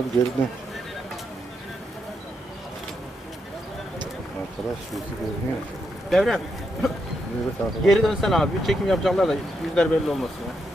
Abi geri dön. Arkadaş yüzü görünüyor. Devrem. Evet arkadaş. Geri dönsen abi. Çekim yapacaklar da yüzler belli olmasın ya.